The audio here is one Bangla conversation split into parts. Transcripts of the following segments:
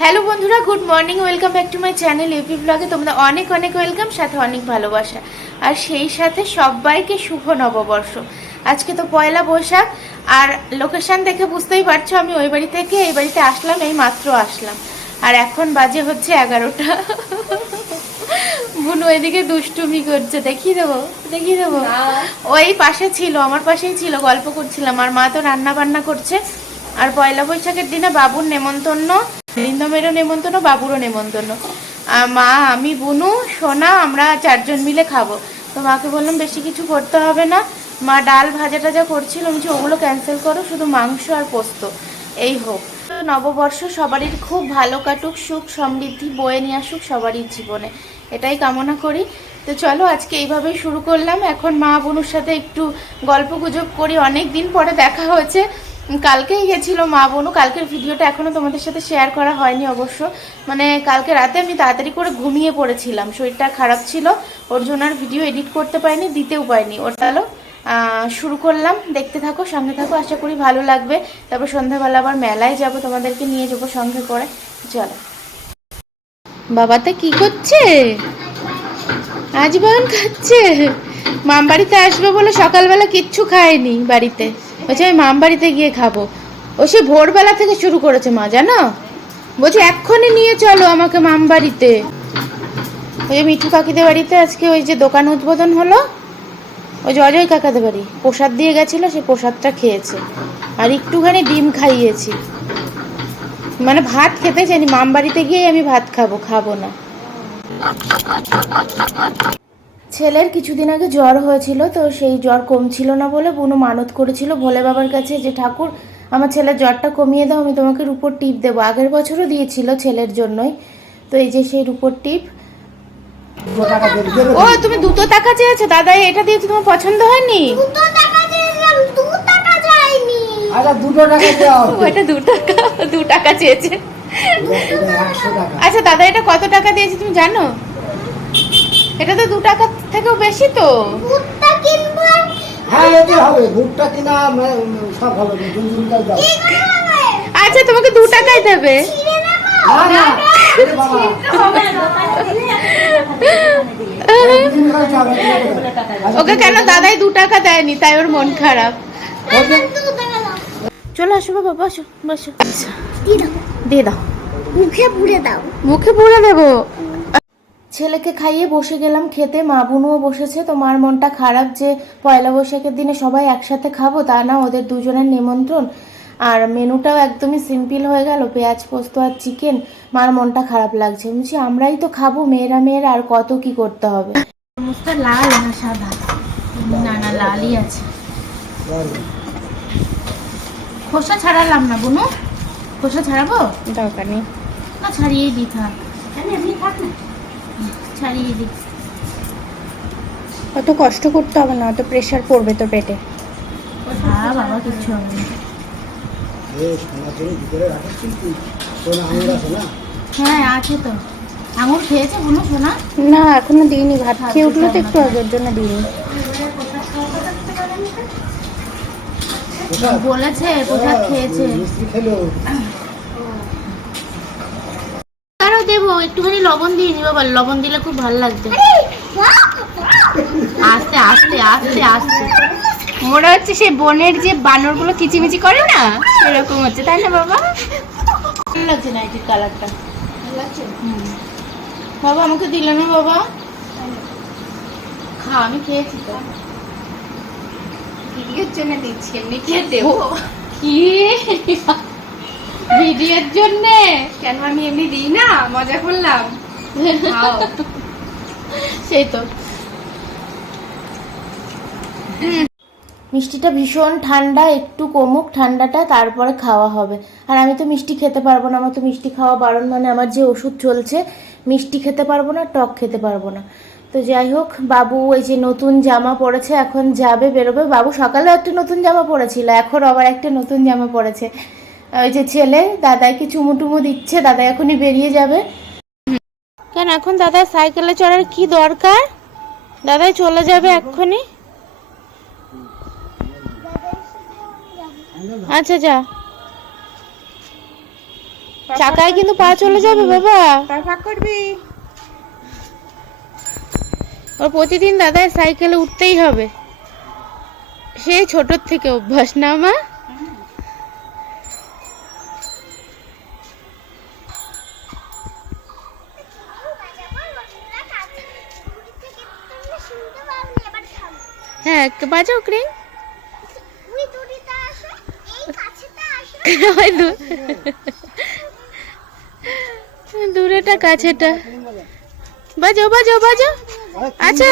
হ্যালো বন্ধুরা good morning welcome back to my channel UP ব্লগে তোমরা অনেক অনেক ওয়েলকাম সাথে অনেক ভালোবাসা। আর সেই সাথে সবাইকে শুভ নববর্ষ। আজকে তো পয়লা বৈশাখ আর লোকেশন দেখে বুঝতেই পারছ আমি ওই বাড়ি থেকে এই বাড়িতে আসলাম এই মাত্র আসলাম। আর এখন বাজে হচ্ছে এগারোটা। বুনু এদিকে দুষ্টুমি করছে দেখিয়ে দেবো দেখিয়ে দেবো। ওই পাশে ছিল আমার পাশেই ছিল গল্প করছিলাম আর মা তো রান্না বান্না করছে। আর পয়লা বৈশাখের দিনে বাবুর নেমন্তন্ন রিন্দমেরও নেমন্তন্ন, বাবুরও নেমন্তন্ন। মা, আমি, বুনু, সোনা, আমরা চারজন মিলে খাব। তো মাকে বললাম, বেশি কিছু করতে হবে না। মা ডাল ভাজা টাজা করছিল, আমি ওগুলো ক্যান্সেল করো, শুধু মাংস আর পোস্ত। এই হোক। নববর্ষ সবারই খুব ভালো কাটুক, সুখ সমৃদ্ধি বয়ে নিয়ে আসুক সবারই জীবনে। এটাই কামনা করি। তো চলো, আজকে এইভাবেই শুরু করলাম। এখন মা, বোনুর সাথে একটু গল্প গুজব করি। অনেক দিন পরে দেখা হয়েছে। কালকেই গেছিল মা বোনও কালকের ভিডিওটা এখনও তোমাদের সাথে শেয়ার করা হয়নি অবশ্য। মানে কালকে রাতে আমি তাড়াতাড়ি করে ঘুমিয়ে পড়েছিলাম, শরীরটা খারাপ ছিল, ওর জন্য আর ভিডিও এডিট করতে পারিনি, দিতেও পারিনি। ওটা হলো শুরু করলাম, দেখতে থাকো, সঙ্গে থাকো, আশা করি ভালো লাগবে। তারপর সন্ধ্যাবেলা আবার মেলায় যাব, তোমাদেরকে নিয়ে যাব সঙ্গে করে। চলো। বাবাতে কি করছে? আজ বাগান খাচ্ছে। মাম বাড়িতে আসবে বলে সকালবেলা কিচ্ছু খায়নি বাড়িতে। বলছে, আমি মাম বাড়িতে গিয়ে খাব। ও সে ভোরবেলা থেকে শুরু করেছে মা, জানো? বলছে, এক্ষুনি নিয়ে চলো আমাকে মাম বাড়িতে। ওই যে মিঠু কাকিদের বাড়িতে আজকে ওই যে দোকান উদ্বোধন হলো। ওই যে অজয় কাকাদের বাড়ি। প্রসাদ দিয়ে গেছিল, সে প্রসাদটা খেয়েছে। আর একটুখানি ডিম খাইয়েছি। মানে ভাত খেতে চাইনি, মাম বাড়িতে গিয়ে আমি ভাত খাব খাব না। ছেলের কিছুদিন আগে জ্বর হয়েছিল তো সেই জ্বর কমছিল না বলে বুনু মানত করেছিল। ভোলে বাবার কাছে যে ঠাকুর আমার ছেলের জ্বরটা কমিয়ে দাও আমি তোমাকে রুপোর টিপ দেবো। আগের বছরও দিয়েছিল ছেলের জন্যই। তো এই যে সেই রুপোর টিপ। ও তুমি দুটো টাকা চেয়েছো? দাদা এটা দিয়ে তোমার পছন্দ হয়নি? আচ্ছা দাদা এটা কত টাকা দিয়েছে তুমি জানো? এটা তো দু টাকা থেকেও বেশি তো? ভুট্টা কিনবো হ্যাঁ এতে হবে। ভুট্টা কিনা সব হবে। দুজনকার দাও আচ্ছা তোমাকে দু টাকাই দেবে। না না। ওকে কেন? দাদাই দু টাকা দেয়নি তাই ওর মন খারাপ। চলো আসো বাবা বসো বসো। দিয়ে দাও। দিয়ে দাও। মুখে পুড়ে দাও। মুখে পুরে দেবো? ছেলেকে খাইয়ে বসে গেলাম খেতে। মা বোনও বসেছে। তো মার মনটা খারাপ যে পয়লা বৈশাখের দিনে সবাই একসাথে খাব তা না ওদের দুজনের নিমন্ত্রণ। আর মেনুটাও একদমই সিম্পল হয়ে গেল পেঁয়াজ পোস্ত আর চিকেন। মার মনটা খারাপ লাগছে। বলছি আমরাই তো খাব মেয়েরা মেয়েরা আর কত কি করতে হবে? তরমুজটা লাল না সাদা। না না লালই আছে। খোসা ছাড়ালাম না বুনু? খোসা ছাড়াবো? দরকার নেই। না ছাড়িয়েই দিই থাক। ছাড়িয়ে দিই অত কষ্ট করতে হবে না অত প্রেশার পড়বে তো পেটে। হ্যাঁ বাবা কিছু হবে সোনা সোনা হ্যাঁ আছে তো। আঙুর খেয়েছে বুনু শোনা না এখনও দিইনি ভাত খেয়ে উঠল তো একটু আগের জন্য দিইনি। বলেছে প্রসাদ খেয়েছে। দেবো একটুখানি লবণ দিয়ে দিই বাবা লবণ দিলে খুব ভালো লাগবে। আস্তে আস্তে আস্তে আস্তে। মনে হচ্ছে সেই বনের যে বানরগুলো কিচিমিচি করে না সেরকম হচ্ছে তাই না বাবা? ভালো লাগছে না এই কালারটা? বাবা আমাকে দিলে না বাবা? খা আমি খেয়েছি তো। ভিডিওর জন্য দিচ্ছি এমনি খেয়ে দেবো কি? ভিডিওর জন্যে। কেন আমি এমনি দিই না? মজা করলাম। সেই তো। মিষ্টিটা ভীষণ ঠান্ডা একটু কমুক ঠান্ডাটা তারপরে খাওয়া হবে। আর আমি তো মিষ্টি খেতে পারব না আমার তো মিষ্টি খাওয়া বারণ মানে আমার যে ওষুধ চলছে মিষ্টি খেতে পারব না টক খেতে পারব না। তো যাই হোক বাবু ওই যে নতুন জামা পরেছে এখন যাবে বেরোবে। বাবু সকালে একটা নতুন জামা পরেছিল এখন আবার একটা নতুন জামা পরেছে। ওই যে ছেলে দাদাইকে চুমু টুমু দিচ্ছে? দাদা এখনই বেরিয়ে যাবে। কেন, এখন দাদা সাইকেলে চড়ার কি দরকার? দাদাই চলে যাবে এক্ষুনি। আচ্ছা যা। চাকায় কিন্তু পা চলে যাবে, বাবা। করবি ওর প্রতিদিন দাদার সাইকেলে উঠতেই হবে। সেই ছোটর থেকে অভ্যাস না, মা? বাজাও ক্রিং ওই দড়িটা আসে এই কাছেটা আসে। ওই দূর দূরেটা কাছেটা। বাজাও বাজাও বাজাও। আচ্ছা।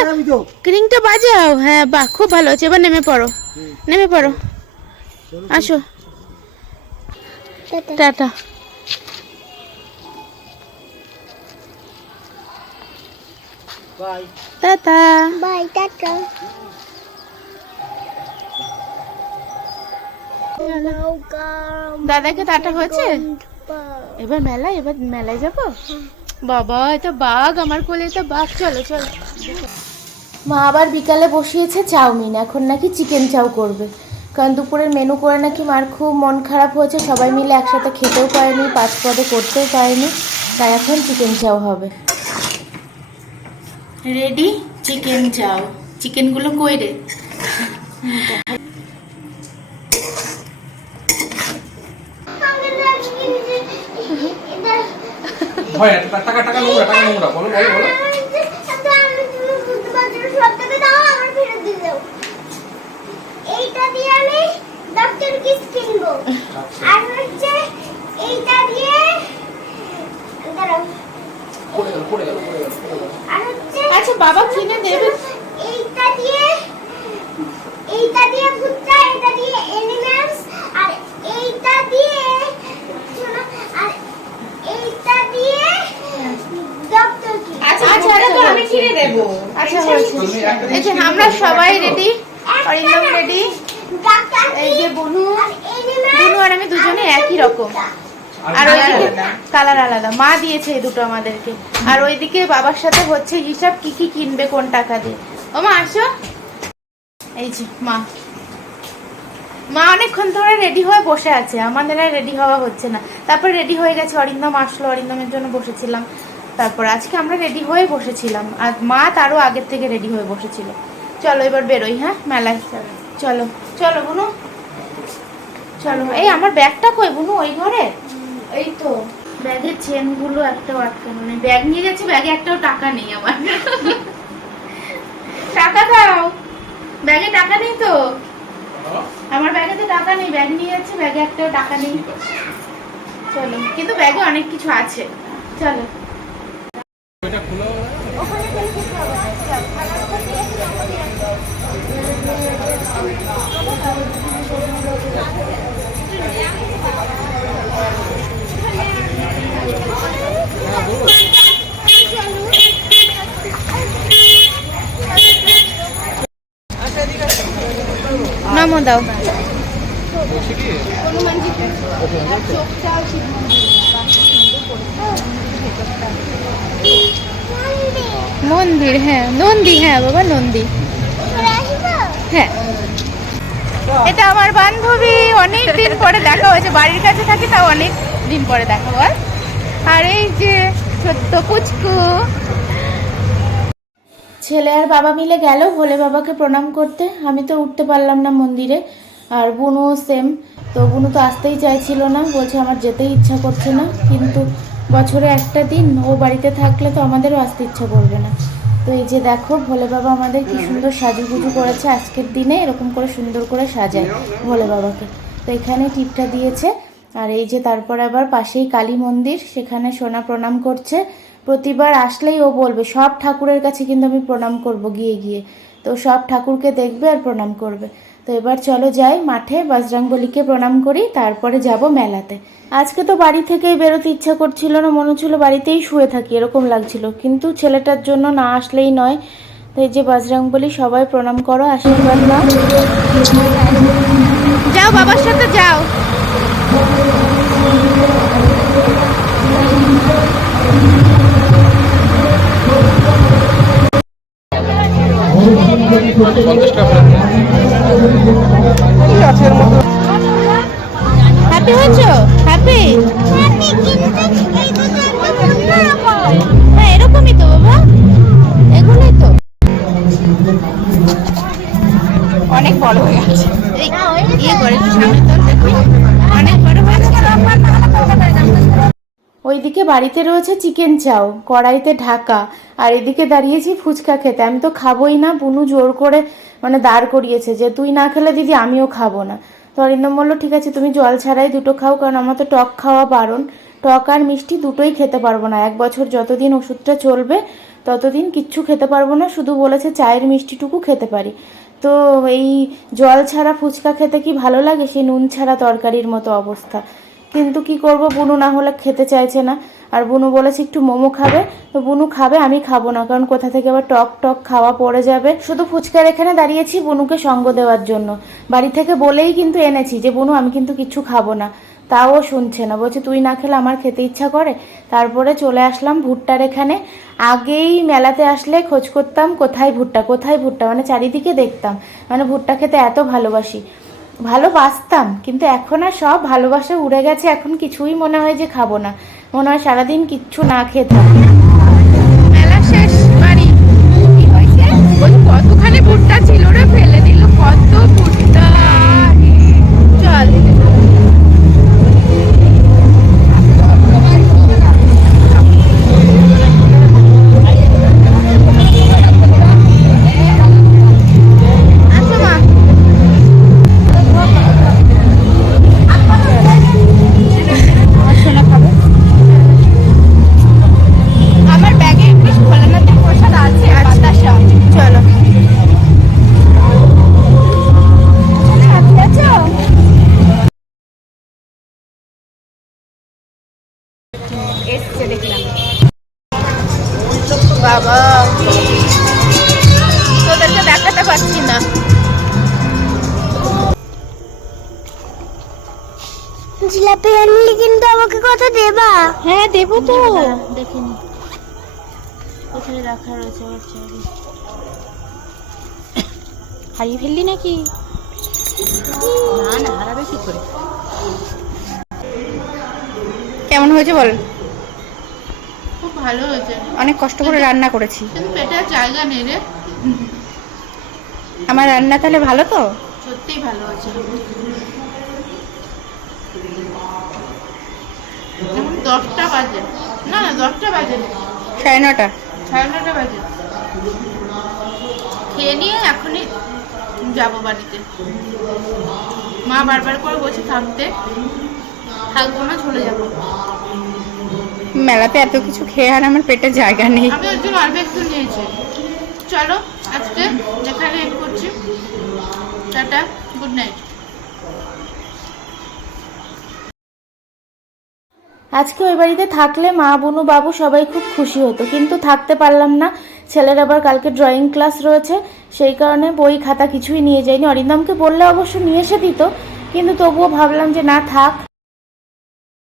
ক্রিংটা বাজাও। হ্যাঁ বাহ খুব ভালো হচ্ছে। এবার নেমে পড়ো। নেমে পড়ো। আসো। Tata. Bye. Tata. Bye tata. দাদাকে টাটা হয়েছে? এবার মেলা এবার মেলায় যাব? বাবা এটা বাঘ আমার কোলে এটা বাঘ। চলো চলো। মা আবার বিকালে বসিয়েছে চাউমিন এখন নাকি চিকেন চাউ করবে। কারণ দুপুরের মেনু করে নাকি মার খুব মন খারাপ হয়েছে সবাই মিলে একসাথে খেতেও পারেনি পাঁচ পদে করতেও পারেনি তাই এখন চিকেন চাউ হবে। Ready chicken chow. চিকেনগুলো কই রে? হয় টাকা টাকা নোংরা টাকা নোংরা বলো বলো বলো। এইটা দিয়ে আমি ডক্টর কিস কিনবো। আর হচ্ছে এইটা দিয়ে দাঁড়াও। পড়ে গেল পড়ে গেল পড়ে গেল। আর হচ্ছে আচ্ছা বাবা কিনে দেবে এইটা দিয়ে এইটা দিয়ে ভুট্টা এটা দিয়ে এনিমেলস আর এইটা দিয়ে শোনো আর এইটা দিয়ে ডক্টর কি আচ্ছা আচ্ছা, আচ্ছা তো আচ্ছা, আমি কিনে দেবো আচ্ছা হয়েছে তুমি একটা এই যে আমরা সবাই রেডি অরিন্দম রেডি ডাক্তার এই যে বনু বনু আর আমি দুজনে একই রকম। আর ওইদিকে কালার আলাদা। মা দিয়েছে এই দুটো আমাদেরকে। আর ওইদিকে বাবার সাথে হচ্ছে হিসাব কি কি কিনবে কোন টাকা দিয়ে। ও মা আসো। এই যে মা। মা অনেকক্ষণ ধরে রেডি হয়ে বসে আছে। আমাদের আর রেডি হওয়া হচ্ছে না। তারপর রেডি হয়ে গেছে অরিন্দম আসলো। অরিন্দমের জন্য বসেছিলাম। তারপর আজকে আমরা রেডি হয়ে বসেছিলাম। আর মা তারও আগের থেকে রেডি হয়ে বসেছিল। চলো এবার বেরোই হ্যাঁ? মেলায়। চলো। চলো বুনু। চলো এই আমার ব্যাগটা কই বুনু? ওই ঘরে? এই তো ব্যাগের চেনগুলো একটাও আটকানো নেই। ব্যাগ নিয়ে যাচ্ছি ব্যাগে একটাও টাকা নেই আমার। টাকা দাও। ব্যাগে টাকা নেই তো? আমার ব্যাগে তো টাকা নেই ব্যাগ নিয়ে যাচ্ছি ব্যাগে একটাও টাকা নেই। চলো কিন্তু ব্যাগে অনেক কিছু আছে। চলো। ওইটা দাও। মন্দির হ্যাঁ নন্দী হ্যাঁ বাবা, নন্দী। হ্যাঁ। এটা আমার বান্ধবী, অনেক দিন পরে দেখা হয়েছে, বাড়ির কাছে থাকি, তাও অনেক দিন পরে দেখা বল আর এই যে ছোট্ট পুচকু ছেলে আর বাবা মিলে গেল, ভোলে বাবাকে প্রণাম করতে। আমি তো উঠতে পারলাম না মন্দিরে। আর বুনুও সেম তো বুনু তো আসতেই চাইছিল না, বলছে আমার যেতেই ইচ্ছা করছে না। কিন্তু বছরে একটা দিন ও বাড়িতে থাকলে তো আমাদেরও আসতে ইচ্ছা করবে না। তো এই যে দেখো, ভোলে বাবা আমাদের কি সুন্দর সাজুগুজু করেছে আজকের দিনে, এরকম করে সুন্দর করে সাজায় ভোলে বাবাকে। তো এখানে টিপটা দিয়েছে। আর এই যে তারপর আবার পাশেই কালী মন্দির, সেখানে সোনা প্রণাম করছে। প্রতিবার আসলেই ও বলবে, সব ঠাকুরের কাছে কিন্তু আমি প্রণাম করব, গিয়ে গিয়ে। তো সব ঠাকুরকে দেখবে আর প্রণাম করবে। তো এবার চলো যাই মাঠে, বজরংবলীকে প্রণাম করি, তারপরে যাব মেলাতে। আজকে তো বাড়ি থেকেই বেরোতে ইচ্ছা করছিল না, মনে হচ্ছিল বাড়িতেই শুয়ে থাকি, এরকম লাগছিল। কিন্তু ছেলেটার জন্য না আসলেই নয়। তো এই যে বজরংবলী, সবাই প্রণাম করো, আশীর্বাদ যাও বাবার সাথে যাও। হ্যাপি হয়েছো? হ্যাপি হ্যাঁ এরকমই তো বাবা। এগুলোই তো। অনেক বড় হয়ে গেছে। ইয়ে করে সামনে তোর ওইদিকে বাড়িতে রয়েছে চিকেন চাও, কড়াইতে ঢাকা, আর এদিকে দাঁড়িয়েছি ফুচকা খেতে। আমি তো খাবোই না, বুনু জোর করে মানে দাঁড় করিয়েছে যে, তুই না খেলে দিদি আমিও খাব না। তো অরিন্দম বলল, ঠিক আছে, তুমি জল ছাড়াই দুটো খাও, কারণ আমার তো টক খাওয়া বারণ। টক আর মিষ্টি দুটোই খেতে পারব না। এক বছর যতদিন ওষুধটা চলবে, ততদিন কিচ্ছু খেতে পারব না, শুধু বলেছে চায়ের মিষ্টিটুকু খেতে পারি। তো এই জল ছাড়া ফুচকা খেতে কি ভালো লাগে? সেই নুন ছাড়া তরকারির মতো অবস্থা। কিন্তু কি করব? বুনু না হলে খেতে চাইছে না। আর বুনু বলেছে, একটু মোমো খাবে? তো বুনু খাবে, আমি খাব না। কারণ কোথা থেকে আবার টক টক খাওয়া পড়ে যাবে? শুধু ফুচকার এখানে দাঁড়িয়েছি বুনুকে সঙ্গ দেওয়ার জন্য। বাড়ি থেকে বলেই কিন্তু এনেছি যে, বুনু, আমি কিন্তু কিছু খাব না। তাও শুনছে না। বলছে, তুই না খেলে আমার খেতে ইচ্ছা করে? তারপরে চলে আসলাম ভুট্টার এখানে। আগেই মেলাতে আসলে খোঁজ করতাম, কোথায় ভুট্টা কোথায় ভুট্টা? মানে চারিদিকে দেখতাম। মানে ভুট্টা খেতে এত ভালোবাসি। ভালোবাসতাম কিন্তু এখন আর সব ভালোবাসা উড়ে গেছে, এখন কিছুই মনে হয় যে খাব না। মনে হয় সারাদিন কিচ্ছু না খেয়ে থাকি আনলি কিন্তু আমাকে কত দেবা। হ্যাঁ দেবো তো। দেখিনি কোথায় রাখা রয়েছে চাবি। হারিয়ে ফেললি নাকি? না না হারাবে কি করে? কেমন হয়েছে বল? খুব ভালো হয়েছে। অনেক কষ্ট করে রান্না করেছি। কিন্তু পেটের জায়গা নেই রে। আমার রান্না তাহলে ভালো তো? সত্যিই ভালো হয়েছে। এখন দশটা বাজে। না না দশটা বাজে। সাড়ে নটা। সাড়ে নটা বাজে। খেয়ে নিয়ে এখনই যাব বাড়িতে। মা বারবার করে বলছে থাকতে। থাকব না চলে যাব। মেলাতে এত কিছু খেয়ে আর আমার পেটে জায়গা নেই। আমি ওর জন্য অল্প একটু নিয়েছি। চলো আজকে এখানে এড করছি। Tata good night. আজকে ওই বাড়িতে থাকলে মা, বুনু, বাবু সবাই খুব খুশি হতো। কিন্তু থাকতে পারলাম না। ছেলের আবার কালকে ড্রয়িং ক্লাস রয়েছে। সেই কারণে বই, খাতা কিছুই নিয়ে যাইনি। অরিন্দমকে বললে অবশ্য নিয়ে এসে দিত। কিন্তু তবুও ভাবলাম যে না, থাক।